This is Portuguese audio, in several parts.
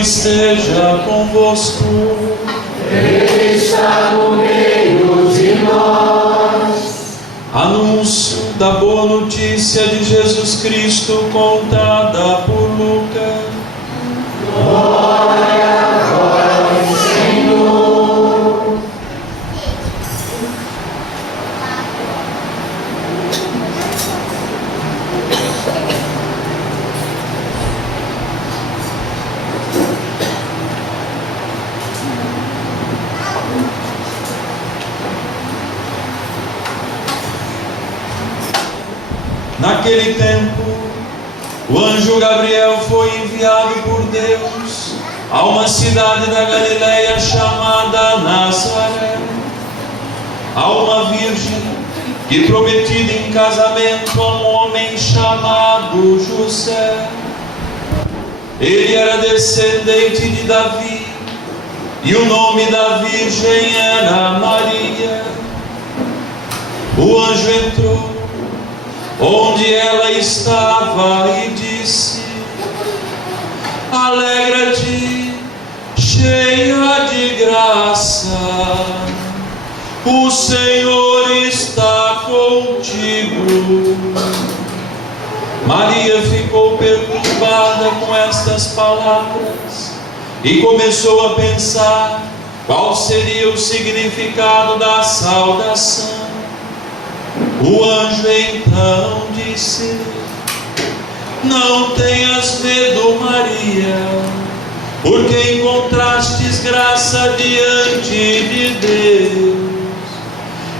esteja convosco. Ele está no meio de nós. Anúncio da boa notícia de Jesus Cristo contada por Lucas. Glória a vós, Senhor. Naquele tempo, o anjo Gabriel foi enviado por Deus a uma cidade da Galileia chamada Nazaré, a uma virgem que prometida em casamento a um homem chamado José. Ele era descendente de Davi e o nome da virgem era Maria. O anjo entrou onde ela estava e disse: alegra-te, cheia de graça, o Senhor está contigo. Maria ficou perturbada com estas palavras e começou a pensar qual seria o significado da saudação. O anjo então disse: não tenhas medo, Maria, porque encontrastes graça diante de Deus.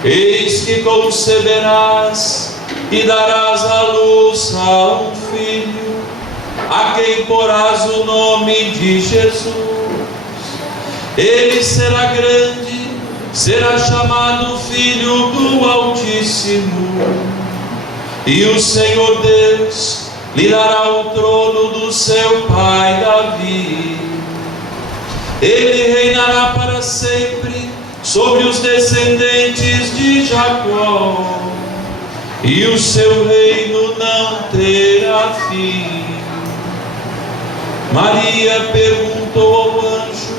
Eis que conceberás e darás à luz a um filho, a quem porás o nome de Jesus. Ele será grande, será chamado Filho do Altíssimo, e o Senhor Deus lhe dará o trono do seu pai Davi. Ele reinará para sempre sobre os descendentes de Jacó, e o seu reino não terá fim. Maria perguntou ao anjo: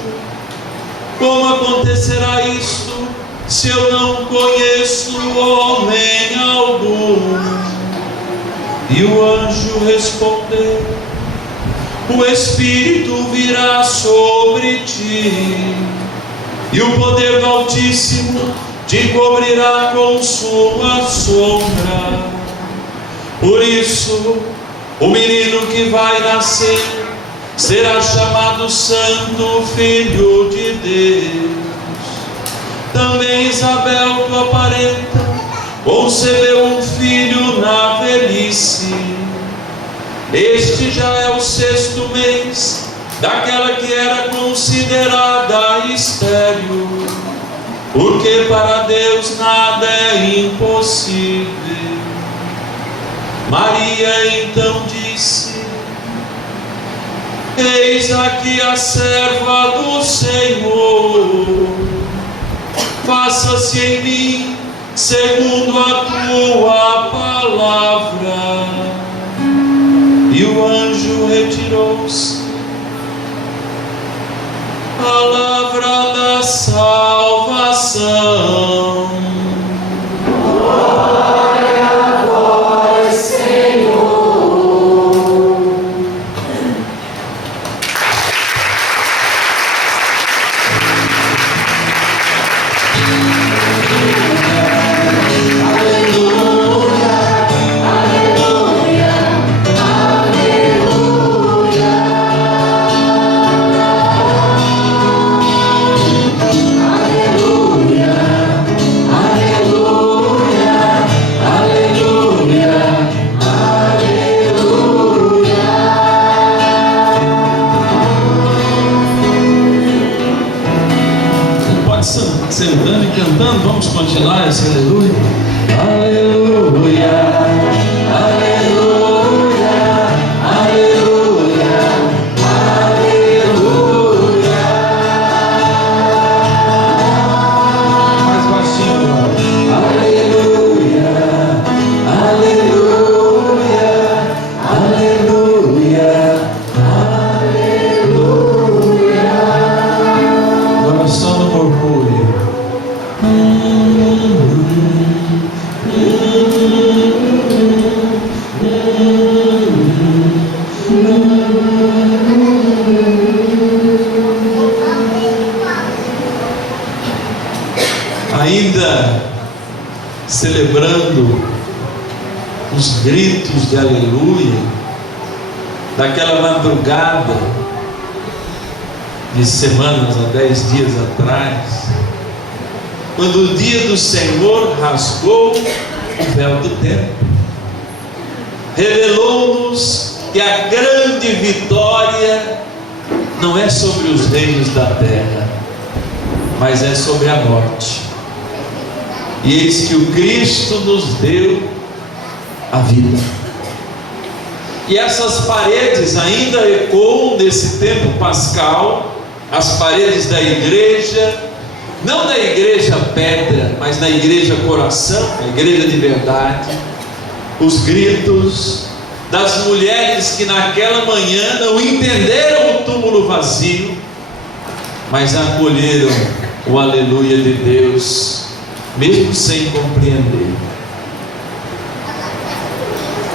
como acontecerá isto, se eu não conheço homem algum? E o anjo respondeu: o Espírito virá sobre ti, e o poder do Altíssimo te cobrirá com sua sombra. Por isso, o menino que vai nascer será chamado Santo Filho de Deus. Também Isabel, tua parenta, concebeu um filho na velhice. Este já é o 6º mês daquela que era considerada estéril, porque para Deus nada é impossível. Maria então disse: eis aqui a serva do Senhor, faça-se em mim segundo a tua palavra. E o anjo retirou-se. Palavra da salvação. Glória a vós, Senhor. Sentando e cantando, vamos continuar esse aleluia. Aleluia, aleluia, aleluia, aleluia. Mais baixinho. Aleluia, aleluia, aleluia, aleluia. celebrando os gritos de aleluia daquela madrugada de semanas, há 10 dias atrás, quando o dia do Senhor rasgou o véu do templo, revelou-nos que a grande vitória não é sobre os reinos da terra, mas é sobre a morte. E eis que o Cristo nos deu a vida. E essas paredes ainda ecoam nesse tempo pascal, as paredes da igreja, não da igreja pedra, mas da igreja coração, a igreja de verdade, os gritos das mulheres que naquela manhã não entenderam o túmulo vazio, mas acolheram o aleluia de Deus, mesmo sem compreender.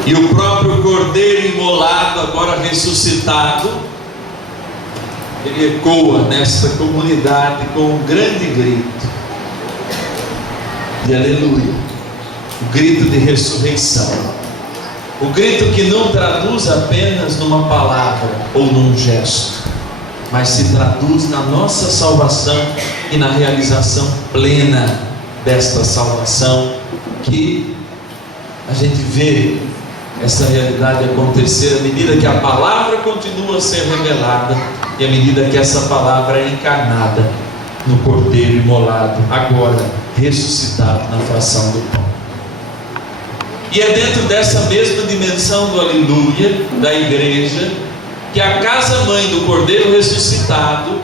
E o próprio Cordeiro imolado, agora ressuscitado, ele ecoa nesta comunidade com um grande grito de aleluia, o grito de ressurreição, o grito que não traduz apenas numa palavra ou num gesto, mas se traduz na nossa salvação e na realização plena desta salvação, que a gente vê essa realidade acontecer à medida que a palavra continua a ser revelada e à medida que essa palavra é encarnada no Cordeiro imolado, agora ressuscitado na fração do pão. E é dentro dessa mesma dimensão do aleluia da igreja que a casa-mãe do Cordeiro ressuscitado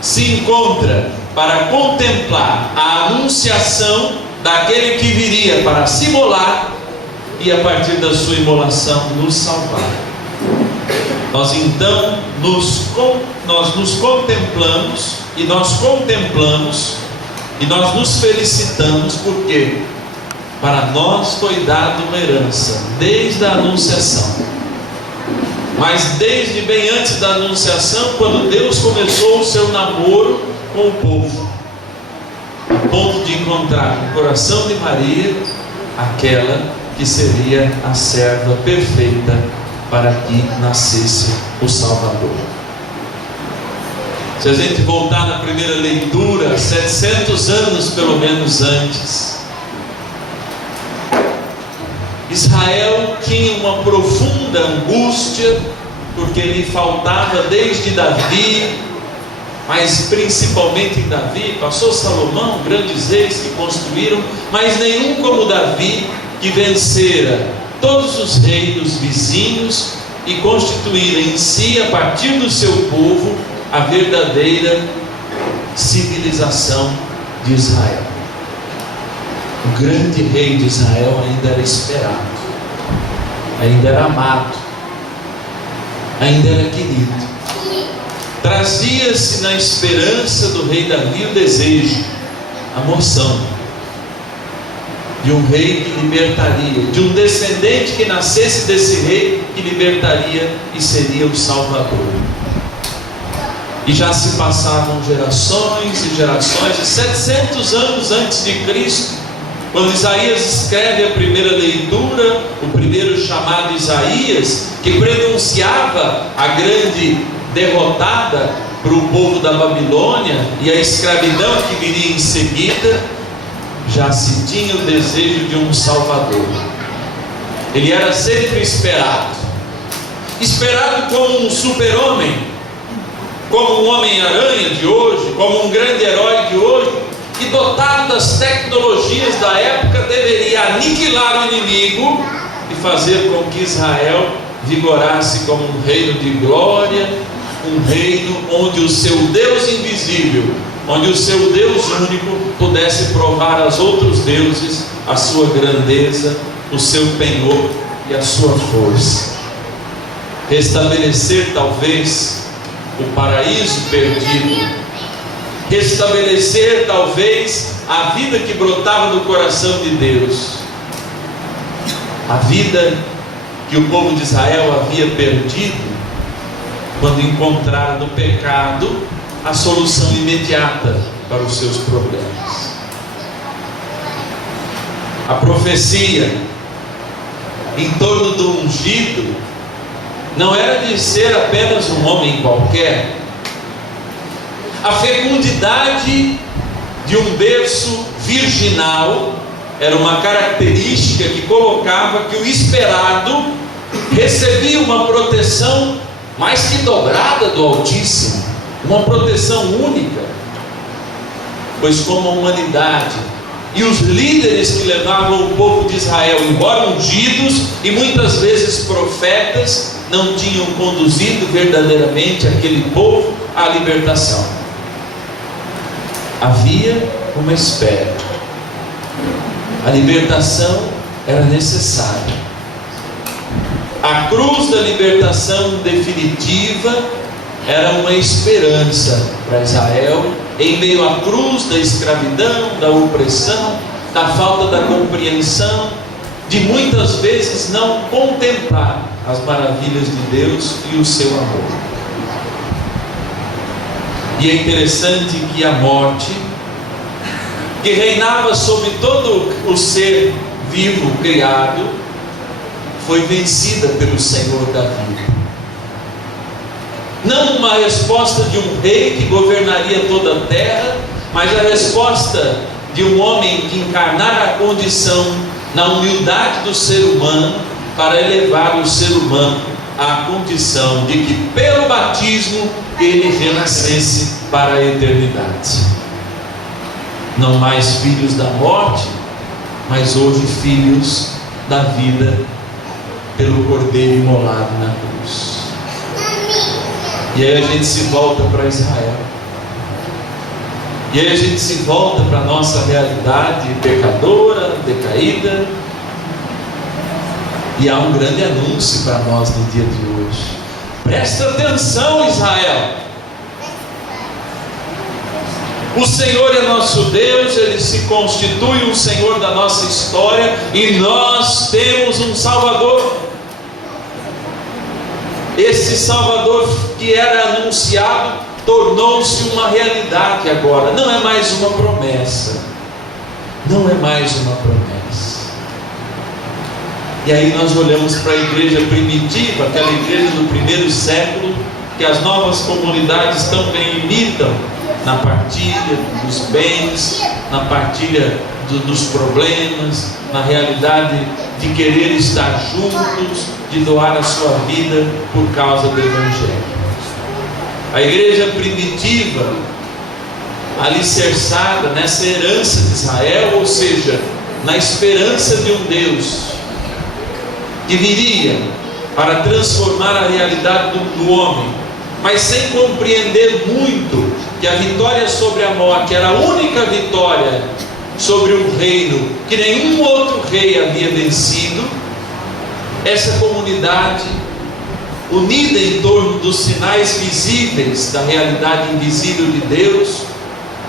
se encontra para contemplar a anunciação daquele que viria para se imolar e a partir da sua imolação nos salvar. Nós então nós nos contemplamos e nós nos felicitamos, porque para nós foi dada uma herança desde a anunciação, mas desde bem antes da anunciação, quando Deus começou o seu namoro com o povo, a ponto de encontrar no coração de Maria aquela que seria a serva perfeita para que nascesse o Salvador. Se a gente voltar na primeira leitura, 700 anos pelo menos antes, Israel tinha uma profunda angústia, porque lhe faltava desde Davi, mas principalmente em Davi, passou Salomão, grandes reis que construíram, mas nenhum como Davi, que vencera todos os reinos vizinhos e constituíra em si, a partir do seu povo, a verdadeira civilização de Israel. O grande rei de Israel ainda era esperado, ainda era amado, ainda era querido. Trazia-se na esperança do rei Davi o desejo, a moção de um rei que libertaria, de um descendente que nascesse desse rei que libertaria e seria o Salvador. E já se passavam gerações e gerações, e 700 anos antes de Cristo, quando Isaías escreve a primeira leitura, o primeiro chamado Isaías, que prenunciava a grande derrotada para o povo da Babilônia e a escravidão que viria em seguida, já se tinha o desejo de um Salvador. Ele era sempre esperado como um super-homem, como um Homem-Aranha de hoje, como um grande herói de hoje, e dotado das tecnologias da época, deveria aniquilar o inimigo e fazer com que Israel vigorasse como um reino de glória, um reino onde o seu Deus invisível, onde o seu Deus único pudesse provar aos outros deuses a sua grandeza, o seu penhor e a sua força. Restabelecer talvez o paraíso perdido, restabelecer talvez a vida que brotava do coração de Deus, a vida que o povo de Israel havia perdido quando encontraram no pecado a solução imediata para os seus problemas. A profecia em torno do ungido não era de ser apenas um homem qualquer. A fecundidade de um berço virginal era uma característica que colocava que o esperado recebia uma proteção mais que dobrada do Altíssimo, uma proteção única, pois como a humanidade e os líderes que levavam o povo de Israel, embora ungidos e muitas vezes profetas, não tinham conduzido verdadeiramente aquele povo à libertação. Havia uma espera. A libertação era necessária. A cruz da libertação definitiva era uma esperança para Israel, em meio à cruz da escravidão, da opressão, da falta da compreensão, de muitas vezes não contemplar as maravilhas de Deus e o seu amor. E é interessante que a morte, que reinava sobre todo o ser vivo criado, foi vencida pelo Senhor da vida. Não uma resposta de um rei que governaria toda a terra, mas a resposta de um homem que encarnara a condição na humildade do ser humano, para elevar o ser humano à condição de que pelo batismo ele renascesse para a eternidade. Não mais filhos da morte, mas hoje filhos da vida, pelo Cordeiro imolado na cruz. E aí a gente se volta para Israel. E aí a gente se volta para a nossa realidade pecadora, decaída. E há um grande anúncio para nós no dia de hoje. Presta atenção, Israel. O Senhor é nosso Deus, Ele se constitui um Senhor da nossa história, e nós temos um Salvador. Esse Salvador que era anunciado tornou-se uma realidade agora. Não é mais uma promessa. Não é mais uma promessa. E aí nós olhamos para a igreja primitiva, aquela igreja do primeiro século, que as novas comunidades também imitam na partilha dos bens, na partilha dos problemas, na realidade de querer estar juntos, de doar a sua vida por causa do Evangelho. A igreja primitiva, alicerçada nessa herança de Israel, ou seja, na esperança de um Deus que viria para transformar a realidade do homem, mas sem compreender muito que a vitória sobre a morte era a única vitória sobre um reino que nenhum outro rei havia vencido. Essa comunidade, unida em torno dos sinais visíveis da realidade invisível de Deus,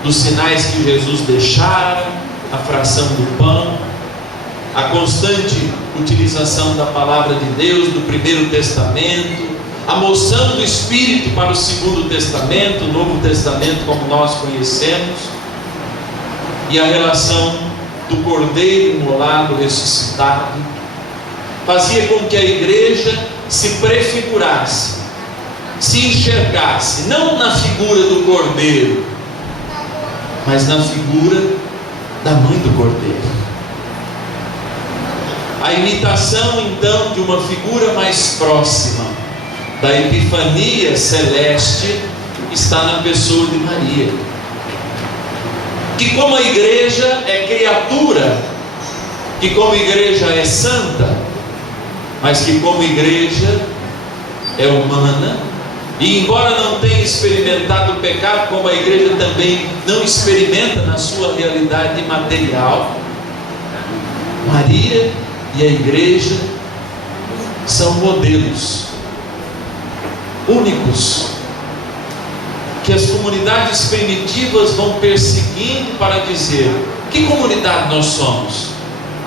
dos sinais que Jesus deixara, a fração do pão, a constante utilização da palavra de Deus do Primeiro Testamento, a moção do Espírito para o Segundo Testamento, o Novo Testamento como nós conhecemos, e a relação do Cordeiro imolado, ressuscitado, fazia com que a igreja se prefigurasse, se enxergasse, não na figura do Cordeiro, mas na figura da mãe do Cordeiro. A imitação então de uma figura mais próxima da epifania celeste está na pessoa de Maria, que como a igreja é criatura, que como igreja é santa, mas que como igreja é humana, e embora não tenha experimentado o pecado, como a igreja também não experimenta na sua realidade material, Maria e a igreja são modelos únicos que as comunidades primitivas vão perseguindo para dizer: que comunidade nós somos?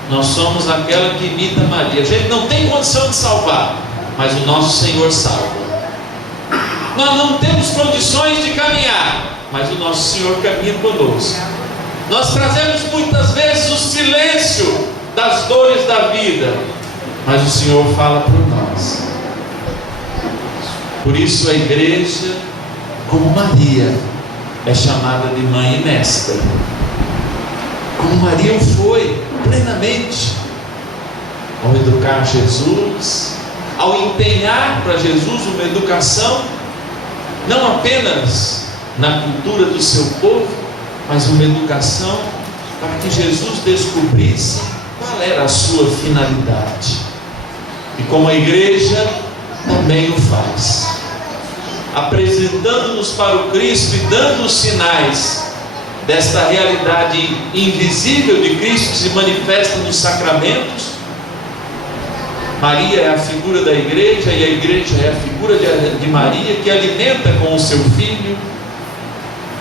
Nós somos aquela que imita Maria. A gente não tem condição de salvar, mas o nosso Senhor salva. Nós não temos condições de caminhar, mas o nosso Senhor caminha conosco. Nós trazemos muitas vezes o silêncio das dores da vida, mas o Senhor fala por nós. Por isso a igreja, como Maria, é chamada de mãe e mestra. Como Maria o foi plenamente, ao educar Jesus, ao empenhar para Jesus uma educação, não apenas na cultura do seu povo, mas uma educação para que Jesus descobrisse qual era a sua finalidade. E como a igreja também o faz, apresentando-nos para o Cristo e dando os sinais desta realidade invisível de Cristo que se manifesta nos sacramentos. Maria é a figura da igreja e a igreja é a figura de Maria, que alimenta com o seu filho,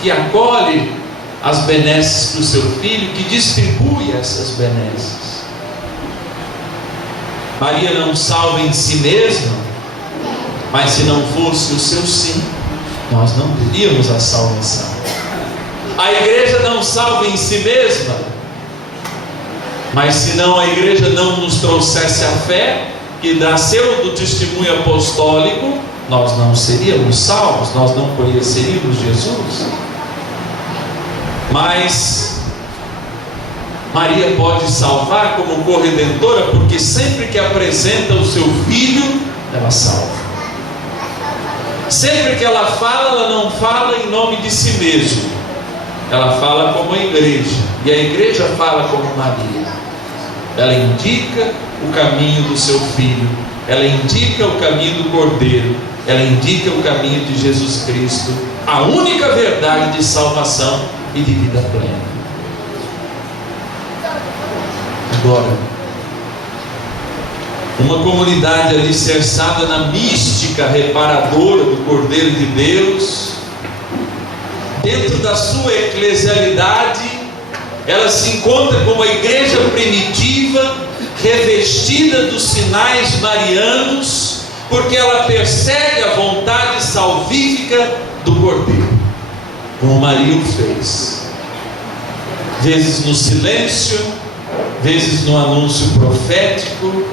que acolhe as benesses do seu filho, que distribui essas benesses. Maria não salva em si mesma, mas se não fosse o seu sim, nós não teríamos a salvação. A igreja não salva em si mesma, mas se não a igreja não nos trouxesse a fé, que nasceu do testemunho apostólico, nós não seríamos salvos, nós não conheceríamos Jesus. Mas Maria pode salvar como corredentora, porque sempre que apresenta o seu filho, ela salva. Sempre que ela fala, ela não fala em nome de si mesma, ela fala como a igreja, e a igreja fala como Maria. Ela indica o caminho do seu filho, ela indica o caminho do Cordeiro, ela indica o caminho de Jesus Cristo, a única verdade de salvação e de vida plena. Agora, uma comunidade alicerçada na mística reparadora do Cordeiro de Deus, dentro da sua eclesialidade, ela se encontra como a igreja primitiva, revestida dos sinais marianos, porque ela persegue a vontade salvífica do Cordeiro, como Maria o fez, vezes no silêncio, vezes no anúncio profético,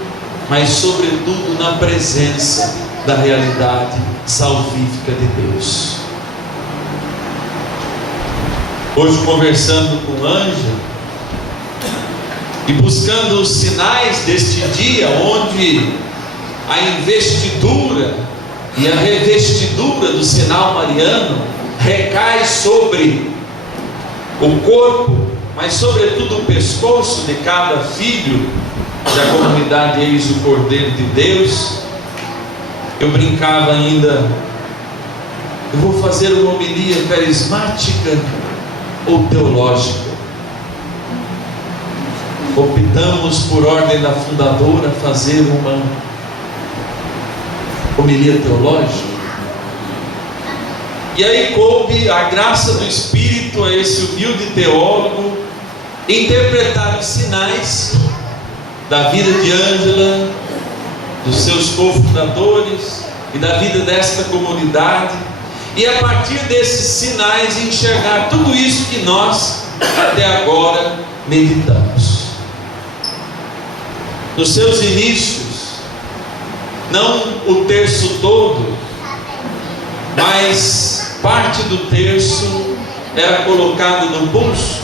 mas sobretudo na presença da realidade salvífica de Deus. Hoje, conversando com Ângela e buscando os sinais deste dia, onde a investidura e a revestidura do sinal mariano recai sobre o corpo, mas sobretudo o pescoço de cada filho da comunidade Eis o Cordeiro de Deus, eu brincava ainda: eu vou fazer uma homilia carismática ou teológica? Optamos, por ordem da fundadora, fazer uma homilia teológica. E aí coube a graça do Espírito a esse humilde teólogo interpretar os sinais da vida de Ângela, dos seus cofundadores e da vida desta comunidade, e a partir desses sinais enxergar tudo isso que nós até agora meditamos. Nos seus inícios, não o terço todo, mas parte do terço era colocado no pulso.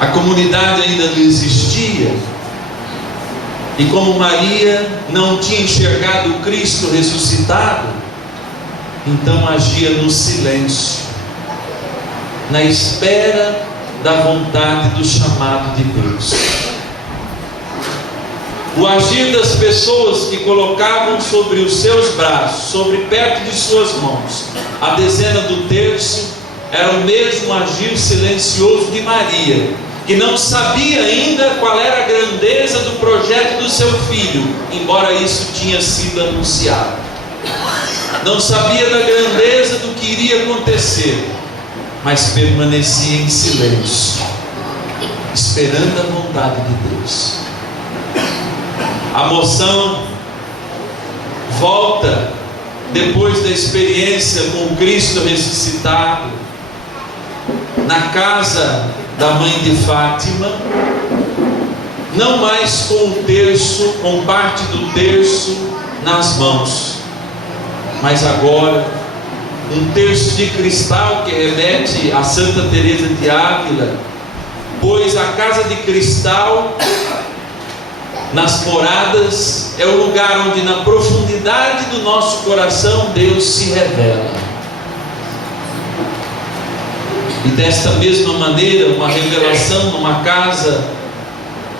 A comunidade ainda não existia, e como Maria não tinha enxergado o Cristo ressuscitado, então agia no silêncio, na espera da vontade do chamado de Deus. O agir das pessoas que colocavam sobre os seus braços, sobre perto de suas mãos, a dezena do terço, era o mesmo agir silencioso de Maria, que não sabia ainda qual era a grandeza do projeto do seu filho, embora isso tinha sido anunciado. Não sabia da grandeza do que iria acontecer, mas permanecia em silêncio, esperando a vontade de Deus. A moção volta depois da experiência com o Cristo ressuscitado, na casa da mãe de Fátima, não mais com o terço, com parte do terço nas mãos, mas agora um terço de cristal que remete a Santa Teresa de Ávila, pois a casa de cristal nas moradas é o lugar onde na profundidade do nosso coração Deus se revela. E desta mesma maneira, uma revelação numa casa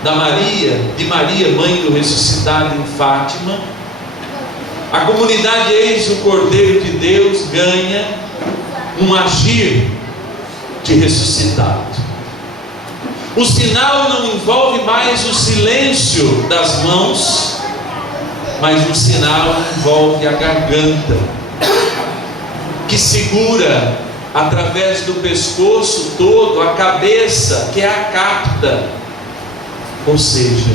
de Maria, mãe do ressuscitado em Fátima, a comunidade Eis o Cordeiro de Deus ganha um agir de ressuscitado. O sinal não envolve mais o silêncio das mãos, mas o sinal envolve a garganta, que segura através do pescoço todo a cabeça, que é a capta, ou seja,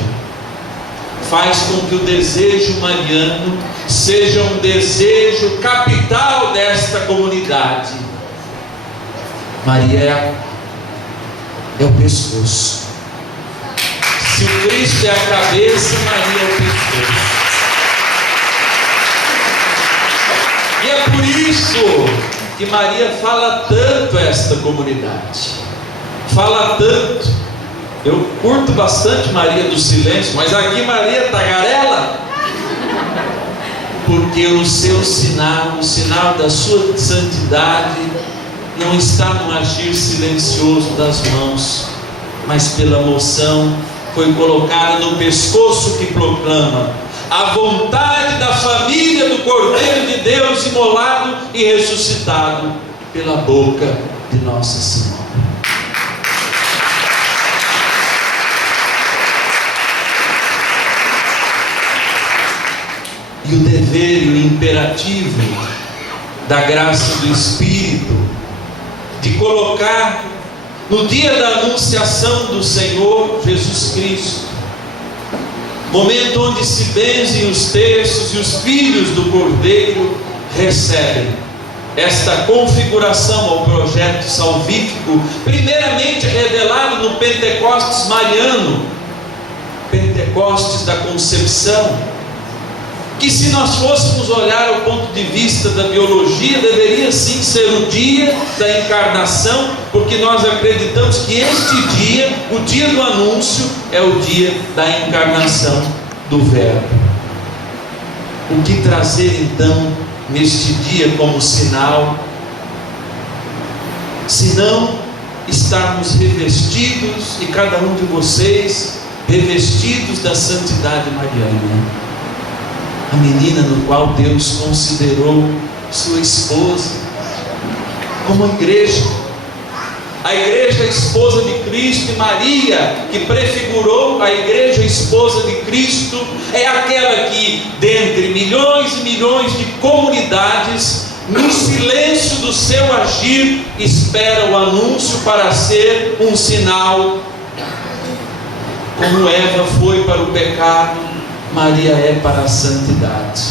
faz com que o desejo mariano seja um desejo capital desta comunidade. Maria é o pescoço. Se o Cristo é a cabeça, Maria é o pescoço. E é por isso que Maria fala tanto a esta comunidade. Fala tanto. Eu curto bastante Maria do silêncio, mas aqui Maria tagarela. Porque o seu sinal, o sinal da sua santidade, não está no agir silencioso das mãos, mas pela moção foi colocada no pescoço que proclama a vontade da família do Cordeiro de Deus imolado e ressuscitado pela boca de Nossa Senhora. E o dever e o imperativo da graça do Espírito de colocar no dia da anunciação do Senhor Jesus Cristo, momento onde se benzem os terços e os filhos do Cordeiro recebem esta configuração ao projeto salvífico, primeiramente revelado no Pentecostes mariano, Pentecostes da Concepção, que se nós fôssemos olhar ao ponto de vista da biologia, deveria sim ser o dia da encarnação, porque nós acreditamos que este dia, o dia do anúncio, é o dia da encarnação do Verbo. O que trazer então neste dia como sinal, se não estarmos revestidos, e cada um de vocês revestidos da santidade mariana, a menina no qual Deus considerou sua esposa, como igreja, a igreja esposa de Cristo, e Maria, que prefigurou a igreja esposa de Cristo, é aquela que, dentre milhões e milhões de comunidades, no silêncio do seu agir, espera o anúncio para ser um sinal. Como Eva foi para o pecado, Maria é para a santidade,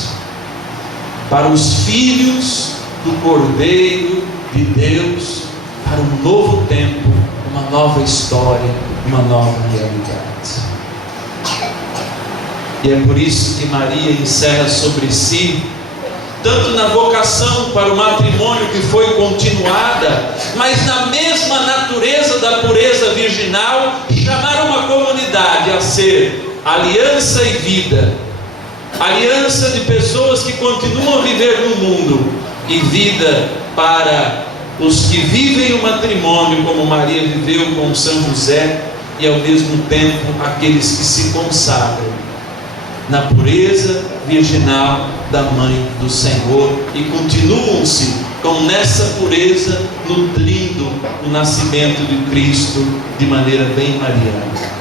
para os filhos do Cordeiro de Deus, para um novo tempo, uma nova história, uma nova realidade. E é por isso que Maria encerra sobre si, tanto na vocação para o matrimônio que foi continuada, mas na mesma natureza da pureza virginal, chamar uma comunidade a ser aliança e vida, aliança de pessoas que continuam a viver no mundo, e vida para os que vivem o matrimônio como Maria viveu com São José, e ao mesmo tempo aqueles que se consagram na pureza virginal da Mãe do Senhor e continuam-se com nessa pureza nutrindo o nascimento de Cristo de maneira bem mariana.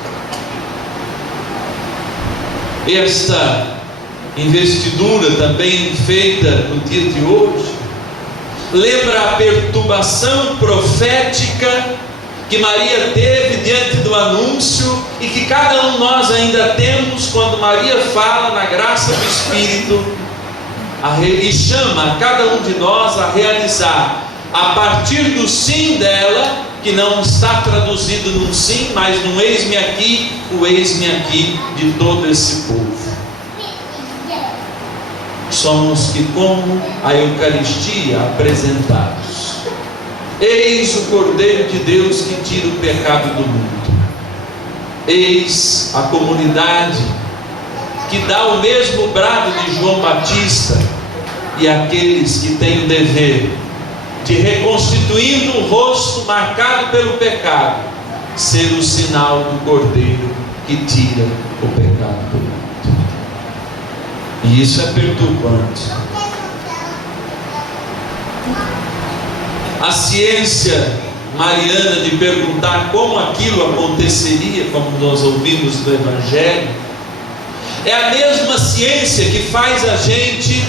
Esta investidura também feita no dia de hoje lembra a perturbação profética que Maria teve diante do anúncio e que cada um de nós ainda temos quando Maria fala na graça do Espírito e chama a cada um de nós a realizar, a partir do sim dela, que não está traduzido num sim, mas num eis-me aqui, o eis-me aqui de todo esse povo. Somos que, como a Eucaristia, apresentados. Eis o Cordeiro de Deus que tira o pecado do mundo. Eis a comunidade que dá o mesmo brado de João Batista, e aqueles que têm o dever de, reconstituindo o rosto marcado pelo pecado, ser o sinal do Cordeiro que tira o pecado do mundo. E isso é perturbante. A ciência mariana de perguntar como aquilo aconteceria, como nós ouvimos do Evangelho, é a mesma ciência que faz a gente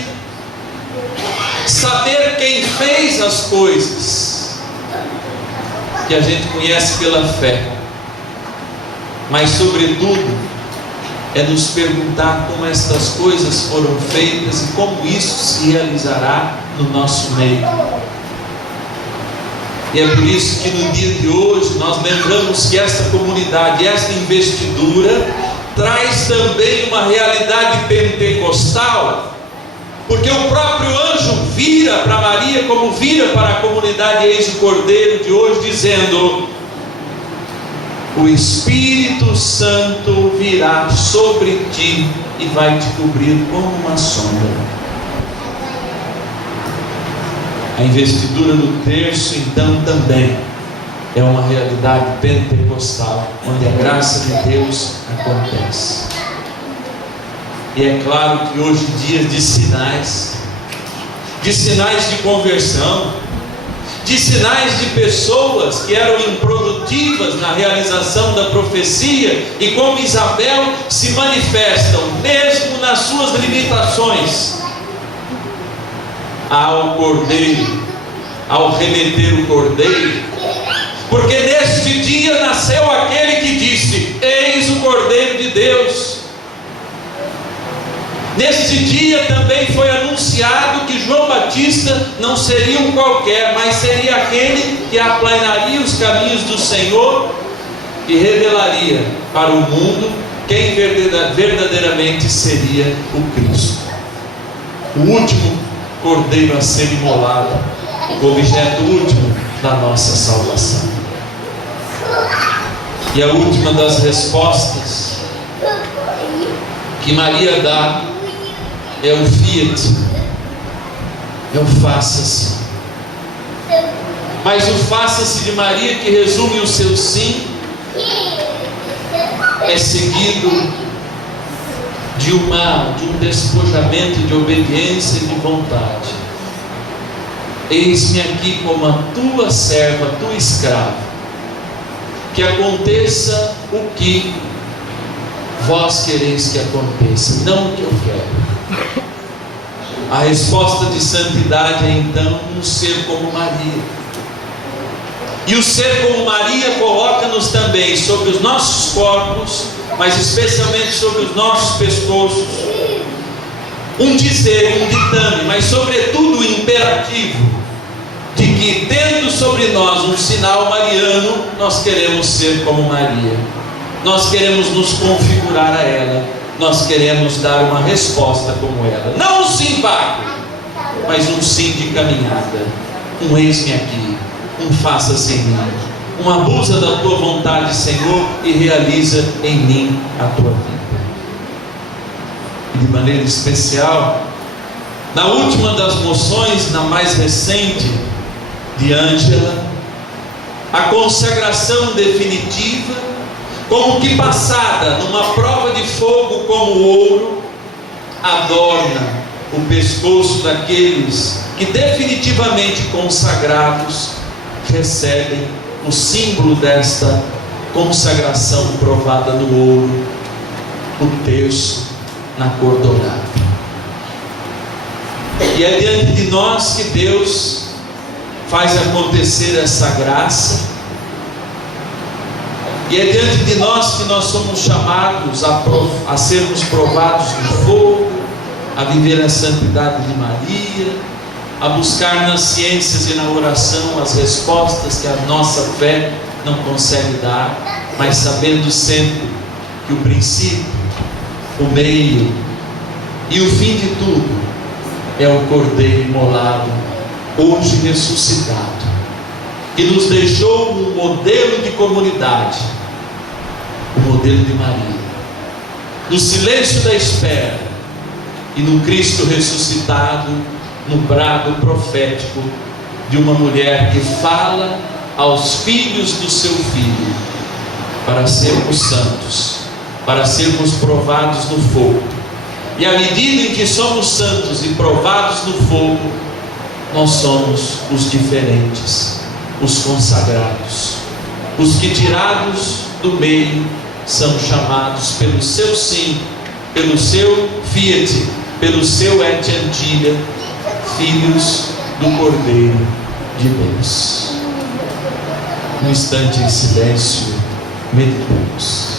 saber quem fez as coisas, que a gente conhece pela fé, mas sobretudo é nos perguntar como estas coisas foram feitas e como isso se realizará no nosso meio. E é por isso que no dia de hoje nós lembramos que esta comunidade, esta investidura, traz também uma realidade pentecostal, porque o próprio anjo vira para Maria como vira para a comunidade Eis o Cordeiro de hoje, dizendo: o Espírito Santo virá sobre ti e vai te cobrir como uma sombra. A investidura do terço, então, também é uma realidade pentecostal, onde a graça de Deus acontece. E é claro que hoje, dias de sinais de conversão, de sinais de pessoas que eram improdutivas na realização da profecia, e como Isabel se manifestam, mesmo nas suas limitações, ao Cordeiro, ao remeter o Cordeiro, porque neste dia nasceu aquele que disse: eis o Cordeiro de Deus. Neste dia também foi anunciado que João Batista não seria um qualquer, mas seria aquele que aplanaria os caminhos do Senhor e revelaria para o mundo quem verdadeiramente seria o Cristo, o último Cordeiro a ser imolado, o objeto último da nossa salvação. E a última das respostas que Maria dá é o fiat, é o faça-se. Mas o faça-se de Maria, que resume o seu sim, é seguido de um despojamento de obediência e de vontade. Eis-me aqui como a tua serva, a tua escrava, que aconteça o que vós quereis que aconteça, não o que eu quero. A resposta de santidade é então um ser como Maria. E o ser como Maria coloca-nos também sobre os nossos corpos, mas especialmente sobre os nossos pescoços, um dizer, um ditame, mas sobretudo o imperativo de que, tendo sobre nós um sinal mariano, nós queremos ser como Maria, nós queremos nos configurar a ela, nós queremos dar uma resposta como ela, não um sim vago, mas um sim de caminhada, um eis-me aqui, um faça-se em mim, um abusa da tua vontade, Senhor, e realiza em mim a tua vida. E de maneira especial, na última das moções, na mais recente de Ângela, a consagração definitiva, como que passada numa prova de fogo como ouro, adorna o pescoço daqueles que definitivamente consagrados recebem o símbolo desta consagração provada no ouro, o terço na cor dourada. E é diante de nós que Deus faz acontecer essa graça, e é diante de nós que nós somos chamados a sermos provados no fogo, a viver a santidade de Maria, a buscar nas ciências e na oração as respostas que a nossa fé não consegue dar, mas sabendo sempre que o princípio, o meio e o fim de tudo é o Cordeiro imolado, hoje ressuscitado, que nos deixou um modelo de comunidade, o modelo de Maria, no silêncio da espera e no Cristo ressuscitado, no brado profético de uma mulher que fala aos filhos do seu filho, para sermos santos, para sermos provados no fogo. E à medida em que somos santos e provados no fogo, nós somos os diferentes, os consagrados, os que, tirados do meio, são chamados pelo seu sim, pelo seu fiat, pelo seu et antilha, filhos do Cordeiro de Deus. Um instante em silêncio, meditemos.